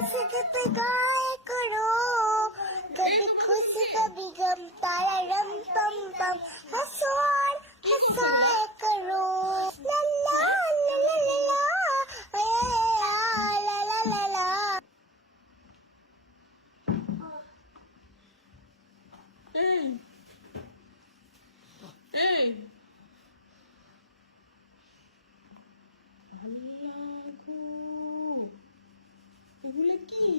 हंसते गाया करो, कभी खुशी कभी गम, तारा रम पम पम, हंसो और हंसाया करो। ला ला ला ला ला ला, ला ला ला ला। এই এই আল্লাহ গো, ওগুলো কি?